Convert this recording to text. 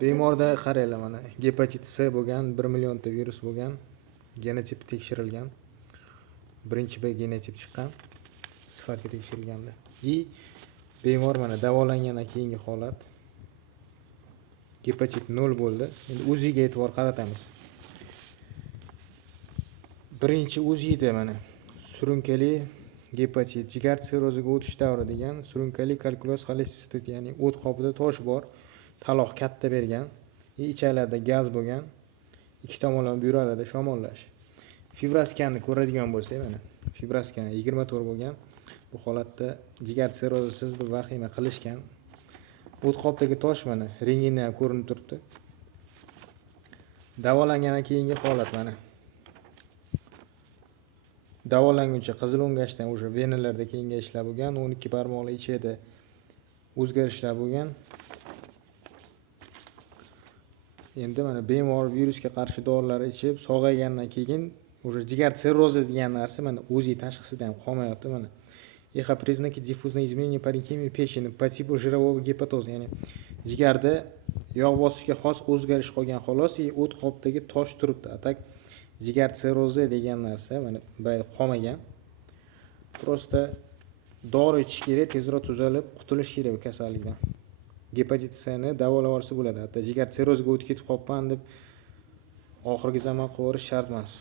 Bemorda qaranglar mana gepatit C bo'lgan, 1 millionta virus bo'lgan, genotip tekshirilgan. Birinchi B genotip chiqqan, sifatga tekshirilganda. Bemor mana davolangandan keyingi holat. Gepatit 0 bo'ldi. Endi UZIga e'tibor qaratamiz. Birinchi UZIda mana surunkali gepatit, jigar sirroziga o'tish davri degan, surunkali kalkulyoz xolesistit, ya'ni o't qopida tosh bor, taloq katta bergan, ichaklarda gaz bo'lgan, ikki tomonlama byurallarda shamollash. Fibroskanni ko'radigan bo'lsak, mana fibroskan 24 bo'lgan. Bu holatda jigar sirrozisiz deb vahima qilishgan. O't qopdagi tosh mana rentgenda ham ko'rinib turibdi. Davolangandan keyingi holat mana. Davolanguncha qizil o'ngachdan o'sha venalarda kengayishlar bo'lgan, 12 barmoqli ichida o'zgarishlar bo'lgan. Endi mana bemor virusga qarshi dorilar ichib sog'aygandan keyin o'sha jigar sirrozi degan narsa mana o'zi tashxisida ham qolmayapti mana. Prизнаки диффузного изменения паренхимии печени по типу жирового гепатоза, ya'ni jigarda yog' bosishga xos o'zgarish qolgan xolos, o't qopdagi tosh turibdi. Atak jigar sirrozi degan narsa mana qolmagan. Prosta dori ichish kerak, tezroq tuzalib qutulish kerak bu kasallikdan. Gepatit C ni davolab olsa bo'ladi. Hatto jigar sirroziga o'tib ketib qolgan deb oxirgi zamon qilib shart emas.